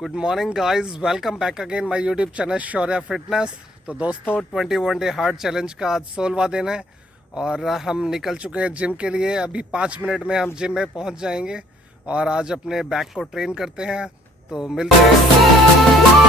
Good morning guys, welcome back again my YouTube channel शौर्य फिटनेस। तो दोस्तों 21 day hard challenge का आज 16वां दिन है और हम निकल चुके हैं जिम के लिए। अभी 5 मिनट में हम जिम में पहुंच जाएंगे और आज अपने बैक को ट्रेन करते हैं। तो मिलते हैं।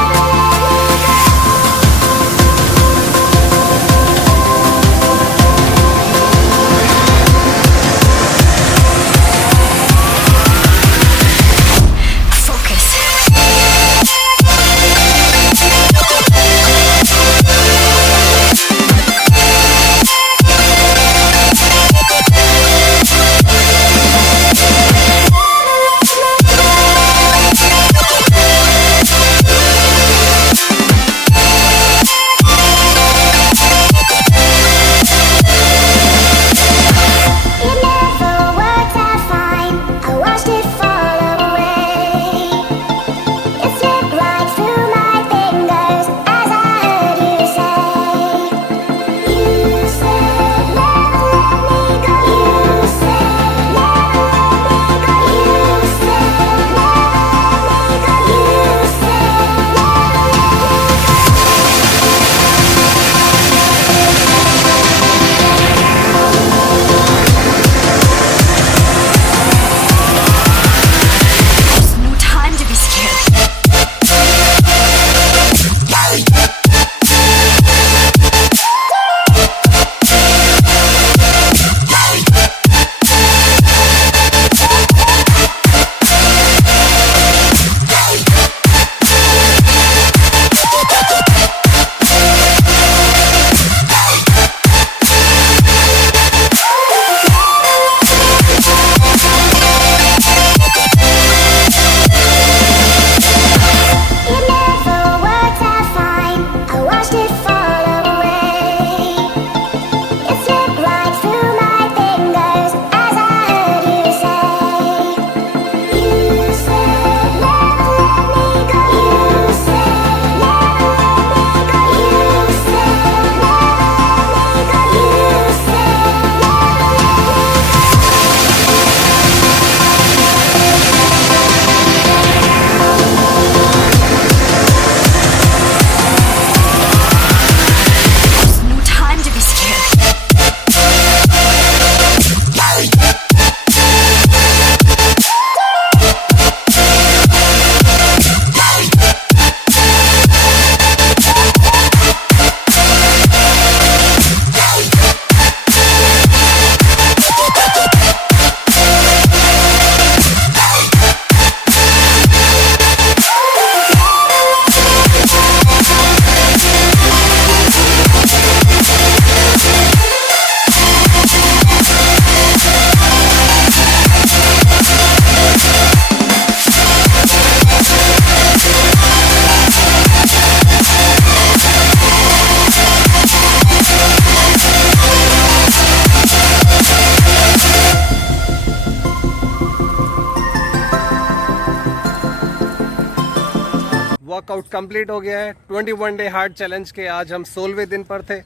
वर्कआउट कंप्लीट हो गया है। 21 डे हार्ड चैलेंज के आज हम 16वें दिन पर थे।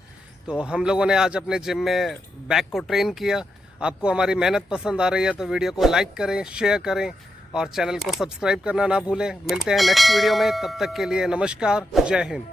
तो हम लोगों ने आज अपने जिम में बैक को ट्रेन किया। आपको हमारी मेहनत पसंद आ रही है तो वीडियो को लाइक करें, शेयर करें और चैनल को सब्सक्राइब करना ना भूलें। मिलते हैं नेक्स्ट वीडियो में, तब तक के लिए नमस्कार, जय हिंद।